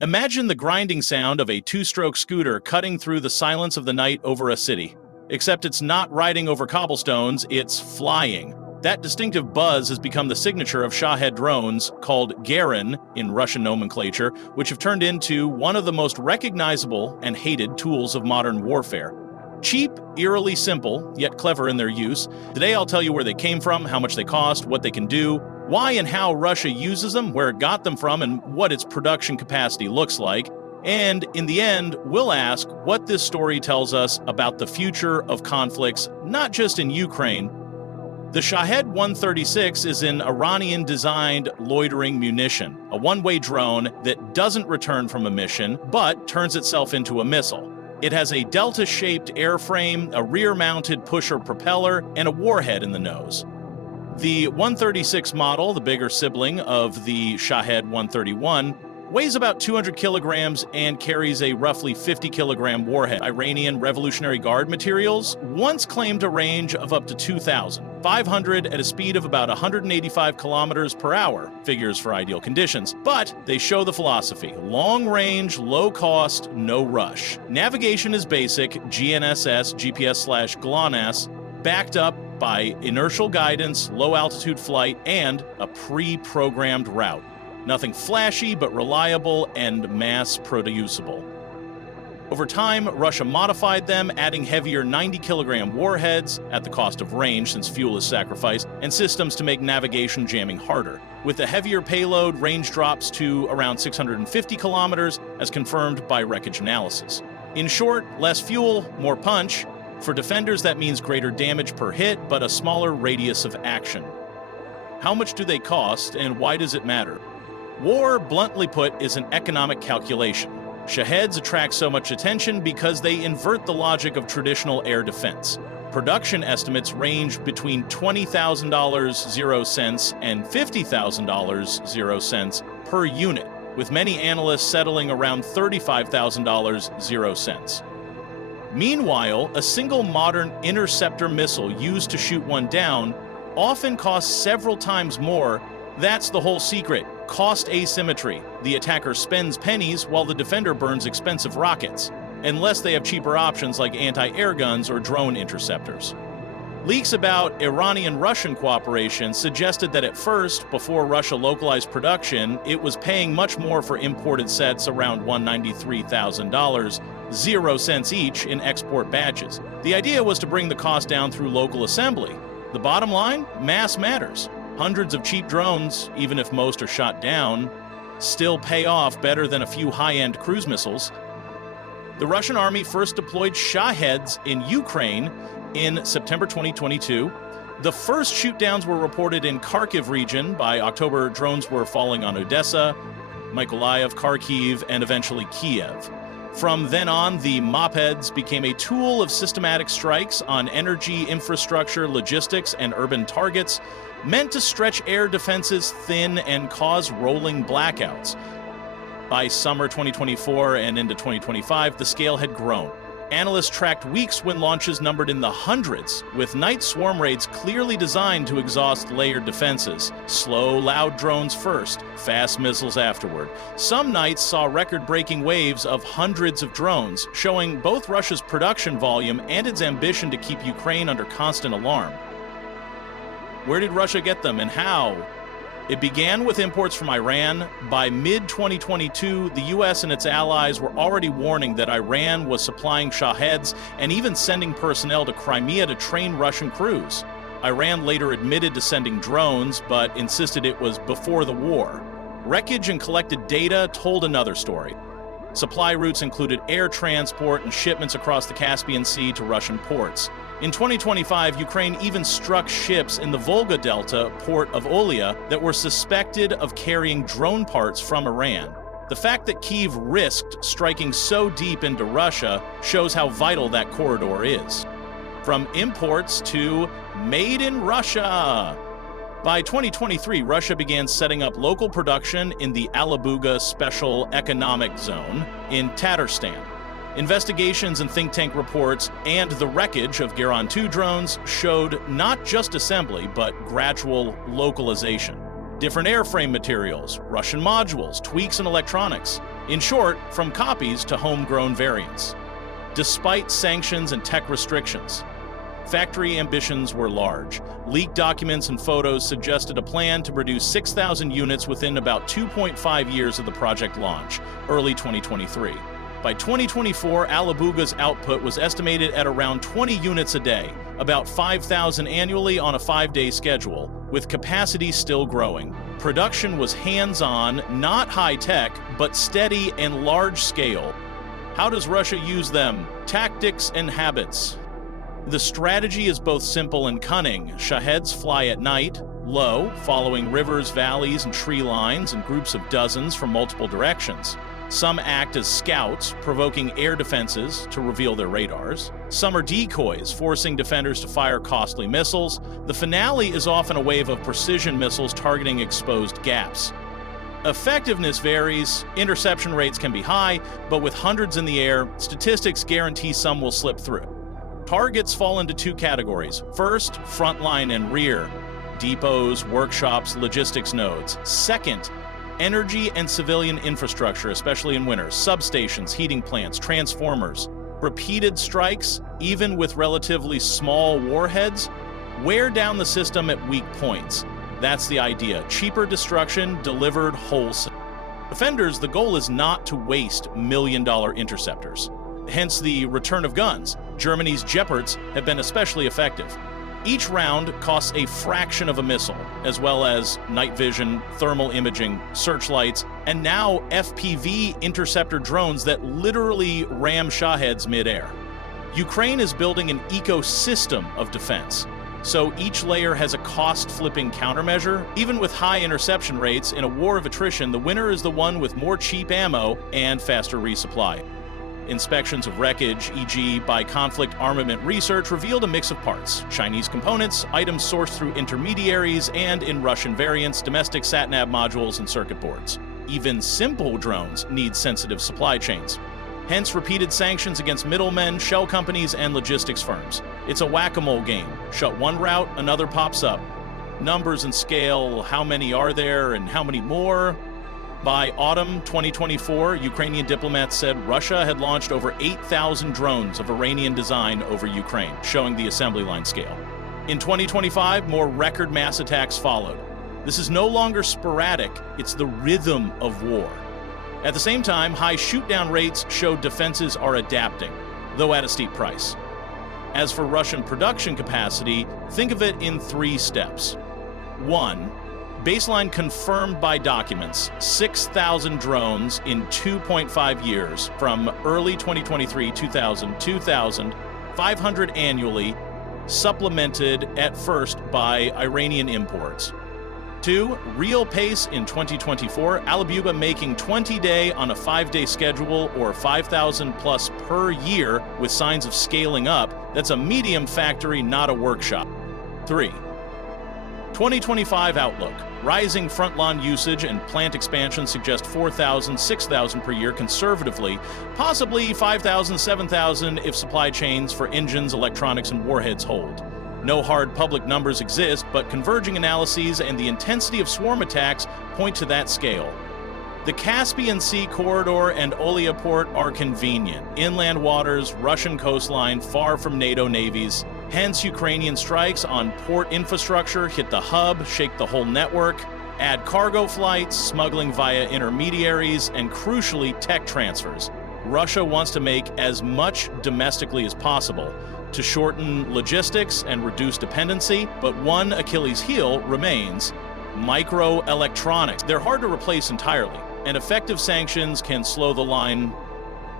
Imagine the grinding sound of a two-stroke scooter cutting through the silence of the night over a city. Except it's not riding over cobblestones, it's flying. That distinctive buzz has become the signature of Shahed drones, called Garin in Russian nomenclature, which have turned into one of the most recognizable and hated tools of modern warfare. Cheap, eerily simple, yet clever in their use. Today I'll tell you where they came from, how much they cost, what they can do, why and how Russia uses them, where it got them from, and what its production capacity looks like. And in the end, we'll ask what this story tells us about the future of conflicts, not just in Ukraine. The Shahed 136 is an Iranian-designed loitering munition, a one-way drone that doesn't return from a mission, but turns itself into a missile. It has a delta-shaped airframe, a rear-mounted pusher propeller, and a warhead in the nose. The 136 model, the bigger sibling of the Shahed 131, weighs about 200 kilograms and carries a roughly 50-kilogram warhead. Iranian Revolutionary Guard materials once claimed a range of up to 2,500 at a speed of about 185 kilometers per hour, figures for ideal conditions. But they show the philosophy: long range, low cost, no rush. Navigation is basic, GNSS, GPS/GLONASS, backed up by inertial guidance, low altitude flight, and a pre-programmed route. Nothing flashy, but reliable and mass-producible. Over time, Russia modified them, adding heavier 90-kilogram warheads at the cost of range, since fuel is sacrificed, and systems to make navigation jamming harder. With the heavier payload, range drops to around 650 kilometers, as confirmed by wreckage analysis. In short, less fuel, more punch. For defenders, that means greater damage per hit, but a smaller radius of action. How much do they cost, and why does it matter? War, bluntly put, is an economic calculation. Shaheds attract so much attention because they invert the logic of traditional air defense. Production estimates range between $20,000 and $50,000 per unit, with many analysts settling around $35,000. Meanwhile, a single modern interceptor missile used to shoot one down often costs several times more. That's the whole secret. Cost asymmetry. The attacker spends pennies while the defender burns expensive rockets, unless they have cheaper options like anti-air guns or drone interceptors. Leaks about Iranian-Russian cooperation suggested that at first, before Russia localized production, it was paying much more for imported sets, around $193,000, 0 cents each in export batches. The idea was to bring the cost down through local assembly. The bottom line? Mass matters. Hundreds of cheap drones, even if most are shot down, still pay off better than a few high-end cruise missiles. The Russian army first deployed Shaheds in Ukraine in September 2022. The first shoot-downs were reported in Kharkiv region. By October, drones were falling on Odessa, Mykolaiv, Kharkiv, and eventually Kiev. From then on, the Mopeds became a tool of systematic strikes on energy, infrastructure, logistics, and urban targets, meant to stretch air defenses thin and cause rolling blackouts. By summer 2024 and into 2025, the scale had grown. Analysts tracked weeks when launches numbered in the hundreds, with night swarm raids clearly designed to exhaust layered defenses. Slow, loud drones first, fast missiles afterward. Some nights saw record-breaking waves of hundreds of drones, showing both Russia's production volume and its ambition to keep Ukraine under constant alarm. Where did Russia get them, and how? It began with imports from Iran. By mid-2022, the US and its allies were already warning that Iran was supplying Shaheds and even sending personnel to Crimea to train Russian crews. Iran later admitted to sending drones, but insisted it was before the war. Wreckage and collected data told another story. Supply routes included air transport and shipments across the Caspian Sea to Russian ports. In 2025, Ukraine even struck ships in the Volga Delta port of Olia that were suspected of carrying drone parts from Iran. The fact that Kyiv risked striking so deep into Russia shows how vital that corridor is. From imports to made in Russia. By 2023, Russia began setting up local production in the Alabuga Special Economic Zone in Tatarstan. Investigations and think tank reports and the wreckage of Garin 2 drones showed not just assembly, but gradual localization. Different airframe materials, Russian modules, tweaks in electronics. In short, from copies to homegrown variants. Despite sanctions and tech restrictions, factory ambitions were large. Leaked documents and photos suggested a plan to produce 6,000 units within about 2.5 years of the project launch, early 2023. By 2024, Alabuga's output was estimated at around 20 units a day, about 5,000 annually on a 5-day schedule, with capacity still growing. Production was hands-on, not high-tech, but steady and large-scale. How does Russia use them? Tactics and habits. The strategy is both simple and cunning. Shaheds fly at night, low, following rivers, valleys, and tree lines in groups of dozens from multiple directions. Some act as scouts, provoking air defenses to reveal their radars. Some are decoys, forcing defenders to fire costly missiles. The finale is often a wave of precision missiles targeting exposed gaps. Effectiveness varies. Interception rates can be high, but with hundreds in the air, statistics guarantee some will slip through. Targets fall into two categories. First, frontline and rear, depots, workshops, logistics nodes. Second, energy and civilian infrastructure, especially in winter, substations, heating plants, transformers. Repeated strikes, even with relatively small warheads, wear down the system at weak points. That's the idea. Cheaper destruction delivered wholesale. Defenders, the goal is not to waste million-dollar interceptors. Hence the return of guns. Germany's Jeopards have been especially effective. Each round costs a fraction of a missile, as well as night vision, thermal imaging, searchlights, and now FPV interceptor drones that literally ram Shaheds midair. Ukraine is building an ecosystem of defense, so each layer has a cost-flipping countermeasure. Even with high interception rates, in a war of attrition, the winner is the one with more cheap ammo and faster resupply. Inspections of wreckage, e.g. by conflict armament research, revealed a mix of parts: Chinese components, items sourced through intermediaries, and in Russian variants, domestic sat-nav modules and circuit boards. Even simple drones need sensitive supply chains. Hence repeated sanctions against middlemen, shell companies, and logistics firms. It's a whack-a-mole game. Shut one route, another pops up. Numbers and scale, how many are there and how many more? By autumn 2024, Ukrainian diplomats said Russia had launched over 8,000 drones of Iranian design over Ukraine, showing the assembly line scale. In 2025, more record mass attacks followed. This is no longer sporadic, it's the rhythm of war. At the same time, high shoot-down rates show defenses are adapting, though at a steep price. As for Russian production capacity, think of it in 3 steps. 1. Baseline confirmed by documents, 6,000 drones in 2.5 years from early 2023, 2,000, 500 annually, supplemented at first by Iranian imports. 2, real pace in 2024, Alabuga making 20-day on a 5-day schedule or 5,000 plus per year with signs of scaling up. That's a medium factory, not a workshop. 3, 2025 outlook. Rising frontline usage and plant expansion suggest 4,000, 6,000 per year conservatively, possibly 5,000, 7,000 if supply chains for engines, electronics, and warheads hold. No hard public numbers exist, but converging analyses and the intensity of swarm attacks point to that scale. The Caspian Sea corridor and Oleoport are convenient. Inland waters, Russian coastline, far from NATO navies. Hence, Ukrainian strikes on port infrastructure hit the hub, shake the whole network, add cargo flights, smuggling via intermediaries, and crucially, tech transfers. Russia wants to make as much domestically as possible to shorten logistics and reduce dependency, but one Achilles heel remains: microelectronics. They're hard to replace entirely, and effective sanctions can slow the line.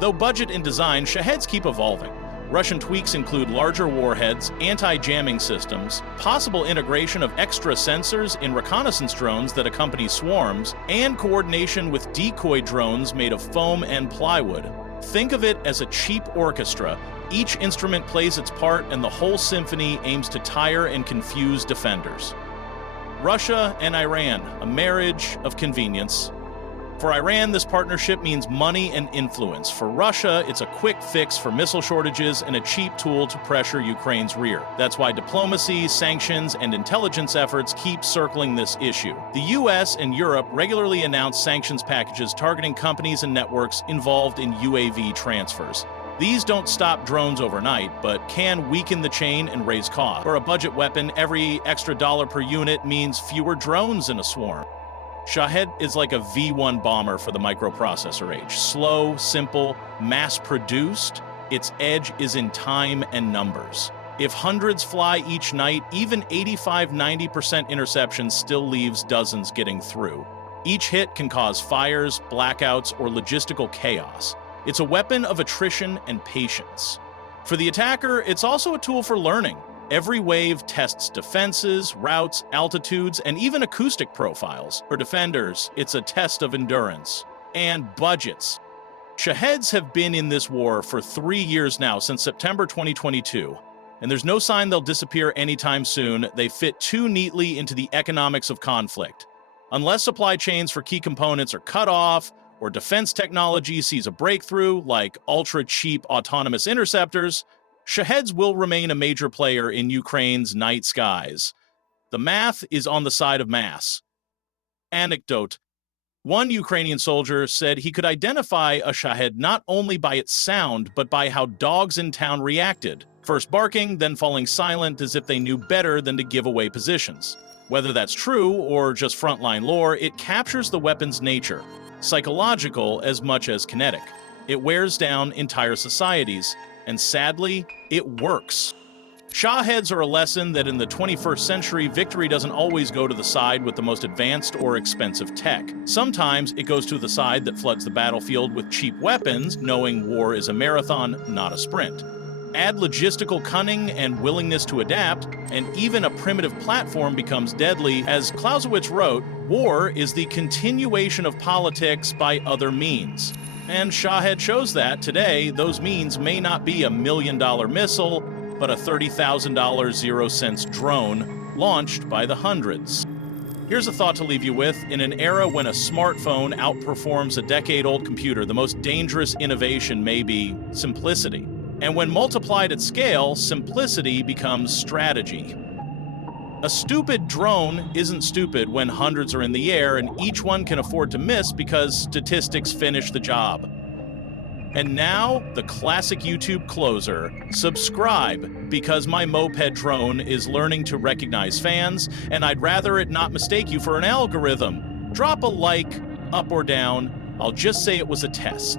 Though budget and design, Shaheds keep evolving. Russian tweaks include larger warheads, anti-jamming systems, possible integration of extra sensors in reconnaissance drones that accompany swarms, and coordination with decoy drones made of foam and plywood. Think of it as a cheap orchestra. Each instrument plays its part, and the whole symphony aims to tire and confuse defenders. Russia and Iran, a marriage of convenience. For Iran, this partnership means money and influence. For Russia, it's a quick fix for missile shortages and a cheap tool to pressure Ukraine's rear. That's why diplomacy, sanctions, and intelligence efforts keep circling this issue. The US and Europe regularly announce sanctions packages targeting companies and networks involved in UAV transfers. These don't stop drones overnight, but can weaken the chain and raise costs. For a budget weapon, every extra dollar per unit means fewer drones in a swarm. Shahed is like a V1 bomber for the microprocessor age. Slow, simple, mass-produced, its edge is in time and numbers. If hundreds fly each night, even 85–90% interception still leaves dozens getting through. Each hit can cause fires, blackouts, or logistical chaos. It's a weapon of attrition and patience. For the attacker, it's also a tool for learning. Every wave tests defenses, routes, altitudes, and even acoustic profiles. For defenders, it's a test of endurance. And budgets. Shaheds have been in this war for 3 years now, since September 2022. And there's no sign they'll disappear anytime soon. They fit too neatly into the economics of conflict. Unless supply chains for key components are cut off, or defense technology sees a breakthrough, like ultra-cheap autonomous interceptors, Shaheds will remain a major player in Ukraine's night skies. The math is on the side of mass. Anecdote. One Ukrainian soldier said he could identify a Shahed not only by its sound, but by how dogs in town reacted, first barking, then falling silent as if they knew better than to give away positions. Whether that's true or just frontline lore, it captures the weapon's nature, psychological as much as kinetic. It wears down entire societies, and sadly, it works. Shaheds are a lesson that in the 21st century, victory doesn't always go to the side with the most advanced or expensive tech. Sometimes it goes to the side that floods the battlefield with cheap weapons, knowing war is a marathon, not a sprint. Add logistical cunning and willingness to adapt, and even a primitive platform becomes deadly. As Clausewitz wrote, war is the continuation of politics by other means. And Shahed shows that today, those means may not be a $1 million missile, but a $30,000 0-cents drone launched by the hundreds. Here's a thought to leave you with. In an era when a smartphone outperforms a decade-old computer, the most dangerous innovation may be simplicity. And when multiplied at scale, simplicity becomes strategy. A stupid drone isn't stupid when hundreds are in the air and each one can afford to miss because statistics finish the job. And now, the classic YouTube closer. Subscribe, because my Moped drone is learning to recognize fans, and I'd rather it not mistake you for an algorithm. Drop a like, up or down. I'll just say it was a test.